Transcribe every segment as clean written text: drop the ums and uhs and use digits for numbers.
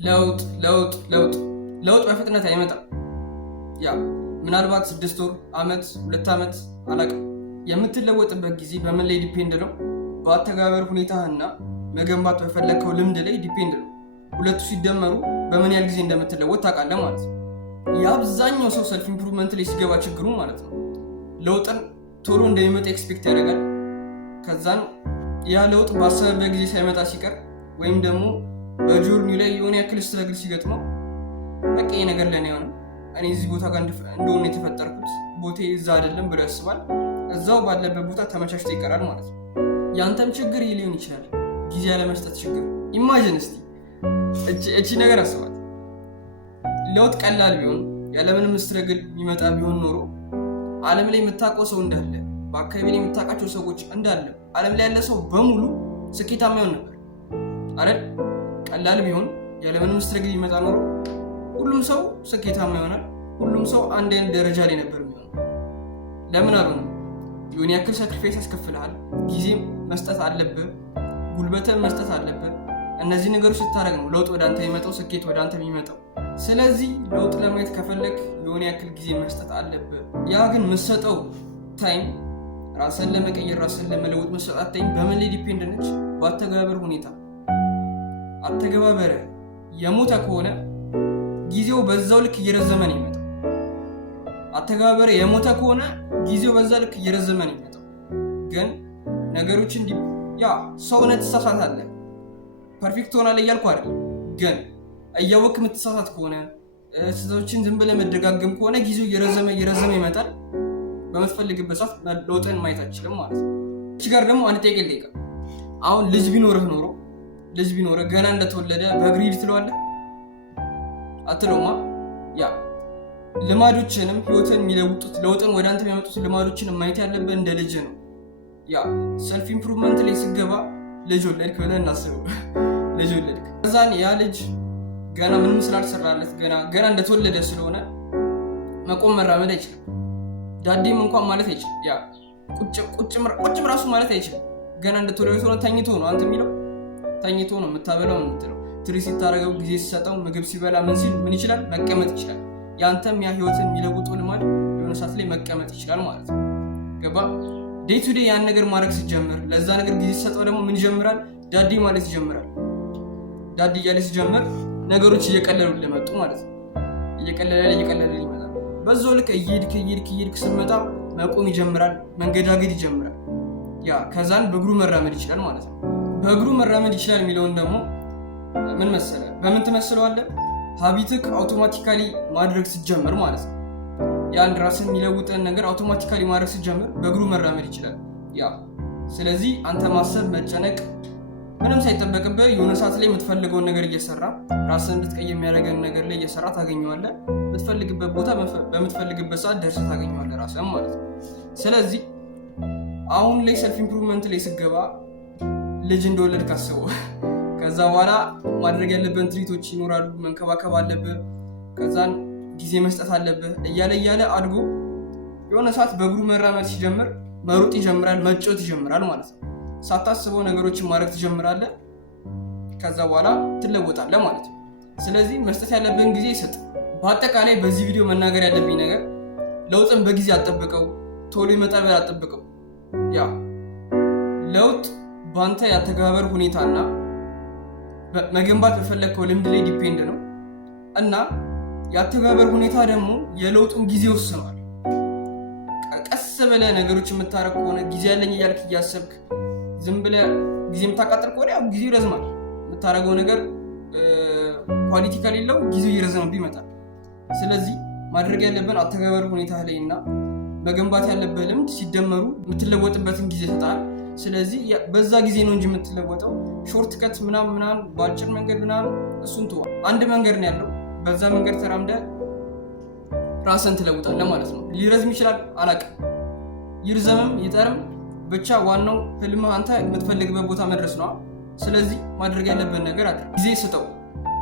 ለውጥ በፍጥነት አይመጣም። ያ ምናልባት 6 ወር፣ አመት፣ 2 አመት አላውቅም። የምትለወጥበት ጊዜ በምን ላይ ዲፔንድ ነው? በአተገባበር ሁኔታና መገንባት በፈለከው ልምድ ላይ ዲፔንድ ነው። ሁለቱ ሲደመሩ በምን ያህል ጊዜ እንደምትለወጥ ታውቃለህ ማለት ነው። የአብዛኛው ሰው ሰልፍ ኢምፕሩቭመንት ላይ ሲገባ ችግሩ ማለት ነው ለውጥን ቶሎ እንደሚመጣ ኤክስፔክት ያደርጋል። ከዛን ያ ለውጥ ባሰበበት ጊዜ ሳይመጣ ሲቀር ወይም ደግሞ በጆርኒ ላይ የሆነ ያክል ስትረግል ሲገጥመው በቃ ይሄ ነገር ለኔ ሆነ፣ እኔ እዚህ ቦታ ጋር እንደሆነ የተፈጠርኩት ቦታ እዛ አይደለም ብሎ ያስባል። እዛው ባለበት ቦታ ተመቻችቶ ይቀራል ማለት ነው። ያንተም ችግር ይሄ ሊሆን ይችላል፣ ጊዜ ያለመስጠት ችግር። ኢማጂን እስቲ እቺ ነገር አስባት። ለውጥ ቀላል ቢሆን ያለምንም ስትረግል የሚመጣ ቢሆን ኖሮ ዓለም ላይ የምታውቀው ሰው እንዳለ፣ በአካባቢ ላይ የምታውቃቸው ሰዎች እንዳለ፣ ዓለም ላይ ያለ ሰው በሙሉ ስኬታማ ይሆን ነበር አይደል? ቀላል ቢሆን ያለምንም ስትረግል ይመጣ ኖሮ ሁሉም ሰው ስኬታማ ይሆናል። ሁሉም ሰው አንድ አይነት ደረጃ ላይ ነበር የሚሆነው። ለምን አልሆነም? የሆነ ያክል ሳክሪፋይስ ያስከፍልሃል። ጊዜ መስጠት አለብህ፣ ጉልበትን መስጠት አለብህ። እነዚህ ነገሮች ስታደርግ ነው ለውጥ ወደ አንተ የሚመጣው፣ ስኬት ወደ አንተ የሚመጣው። ስለዚህ ለውጥ ለማየት ከፈለግ የሆነ ያክል ጊዜ መስጠት አለብህ። ያ ግን የምትሰጠው ታይም ራስን ለመቀየር ራስን ለመለወጥ መሰጣት ታይም በምን ላይ ዲፔንድ ነች? በአተገባበር ሁኔታ። አተገባበር የሞተ ከሆነ ጊዜው በዛው ልክ እየረዘመ ነው የሚመጣው። አተገባበር የሞተ ከሆነ ጊዜው በዛ ልክ እየረዘመ ነው የሚመጣው። ግን ነገሮች ሰውነት ትሳሳታለህ። ፐርፌክት ሆናለህ እያልኩ አይደለም። ግን እያወቅህ የምትሳሳት ከሆነ ስህተቶችን ዝም ብለህ መደጋገም ከሆነ ጊዜው እየረዘመ ይመጣል። በምትፈልግበት ሰዓት ለውጥን ማየት አትችልም ማለት ነው። እቺ ጋር ደግሞ አንድ ጥያቄ ልጠይቅህ። አሁን ልጅ ቢኖርህ ገና እንደተወለደ በእግር ሂድ ትለዋለህ? አትለውማ። ልማዶችንም ህይወትን የሚለውጡት ለውጥን ወደ አንተ የሚያመጡት ልማዶችን ማየት ያለብህ እንደ ልጅ ነው። ሰልፍ ኢምፕሩቭመንት ላይ ስገባ ልጅ ወለድክ ብለህ እናስበው። ልጅ ወለድክ፣ ከዛን ያ ልጅ ገና ምንም ስላልሰራለት ገና እንደተወለደ ስለሆነ መቆም መራመድ አይችልም። ዳዴም እንኳን ማለት አይችልም። ቁጭም ራሱ ማለት አይችልም። ገና እንደተወለደ ስለሆነ ተኝቶ ነው አንተ የሚለው። ተኝቶ ነው የምታበላው ነው የምትለው። ትሪት ሲታረገው ጊዜ ሲሰጠው ምግብ ሲበላ ምን ይችላል? መቀመጥ ይችላል። ያንተም ያ ህይወትን የሚለውጠው ልማድ የሆነ ሰዓት ላይ መቀመጥ ይችላል ማለት ነው። ገባ? ዴይ ቱ ዴይ ያን ነገር ማድረግ ሲጀምር፣ ለዛ ነገር ጊዜ ሲሰጠው ደግሞ ምን ይጀምራል? ዳዲ ማለት ይጀምራል። ዳዲ እያለ ሲጀምር ነገሮች እየቀለሉ ለመጡ ማለት ነው። እየቀለለ ይመጣል። በዛው ልክ እየሄድክ ስትመጣ መቆም ይጀምራል፣ መንገዳገድ ይጀምራል። ከዛን በእግሩ መራመድ ይችላል ማለት ነው። በእግሩ መራመድ ይችላል የሚለውን ደግሞ ምን መሰለህ? በምን ትመስለዋለህ? ሀቢትክ አውቶማቲካሊ ማድረግ ስትጀምር ማለት ነው። የአንድ ራስን የሚለውጥን ነገር አውቶማቲካሊ ማድረግ ስትጀምር በእግሩ መራመድ ይችላል። ስለዚህ አንተ ማሰብ መጨነቅ ምንም ሳይጠበቅብህ የሆነ ሰዓት ላይ የምትፈልገውን ነገር እየሰራ ራስን እንድትቀየር የሚያደርገን ነገር ላይ እየሰራ ታገኘዋለህ። የምትፈልግበት ቦታ በምትፈልግበት ሰዓት ደርሰህ ታገኘዋለህ ራስህን ማለት ነው። ስለዚህ አሁን ላይ ሰልፍ ኢምፕሩቭመንት ላይ ስገባ ልጅ እንደወለድክ አስበው። ከዛ በኋላ ማድረግ ያለብን ትሪቶች ይኖራሉ። መንከባከብ አለብህ። ከዛን ጊዜ መስጠት አለብህ። እያለ አድጎ የሆነ ሰዓት በእግሩ መራመድ ሲጀምር መሮጥ ይጀምራል፣ መጫወት ይጀምራል ማለት ነው። ሳታስበው ነገሮችን ማድረግ ትጀምራለህ። ከዛ በኋላ ትለወጣለህ ማለት ነው። ስለዚህ መስጠት ያለብን ጊዜ ስጥ። በአጠቃላይ በዚህ ቪዲዮ መናገር ያለብኝ ነገር ለውጥን በጊዜ አጠብቀው፣ ቶሎ ይመጣል ብለህ አጠብቀው። ለውጥ በአንተ ያተገባበር ሁኔታና መገንባት በፈለግከው ልምድ ላይ ዲፔንድ ነው እና ያተገባበር ሁኔታ ደግሞ የለውጡን ጊዜ ወስኗል። ቀስ ብለህ ነገሮች የምታረግ ከሆነ ጊዜ ያለኝ እያልክ እያሰብክ ዝም ብለህ ጊዜ የምታቃጥል ከሆነ ጊዜው ይረዝማል። የምታደርገው ነገር ኳሊቲ ከሌለው ጊዜው እየረዘመብህ ይመጣል። ስለዚህ ማድረግ ያለብን አተገባበር ሁኔታ ላይ እና መገንባት ያለብህ ልምድ ሲደመሩ የምትለወጥበትን ጊዜ ይሰጣል። ስለዚህ በዛ ጊዜ ነው እንጂ የምትለወጠው ሾርት ከት ምናምን በአጭር መንገድ ምናምን እሱን ተዋ። አንድ መንገድ ነው ያለው። በዛ መንገድ ተራምደህ ራስን ትለውጣለህ ማለት ነው። ሊረዝም ይችላል አላውቅም፣ ይርዘምም ይጠርም፣ ብቻ ዋናው ህልምህ አንተ የምትፈልግበት ቦታ መድረስ ነው። ስለዚህ ማድረግ ያለብን ነገር አድርግ፣ ጊዜ ስጠው።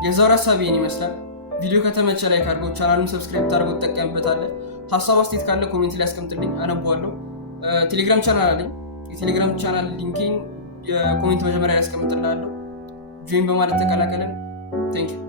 የዛሬ ሀሳብ ይሄን ይመስላል። ቪዲዮ ከተመቸ ላይክ አድርገው፣ ቻናሉን ሰብስክራይብ ታደርገው ትጠቀምበታለህ። ሀሳብ አስተያየት ካለ ኮሜንት ላይ አስቀምጥልኝ፣ አነባዋለሁ። ቴሌግራም ቻናል አለኝ። የቴሌግራም ቻናል ሊንኬን የኮሜንት መጀመሪያ ያስቀምጥልሃለሁ። ጆይን በማለት ተቀላቀለን። ቴንክ ዩ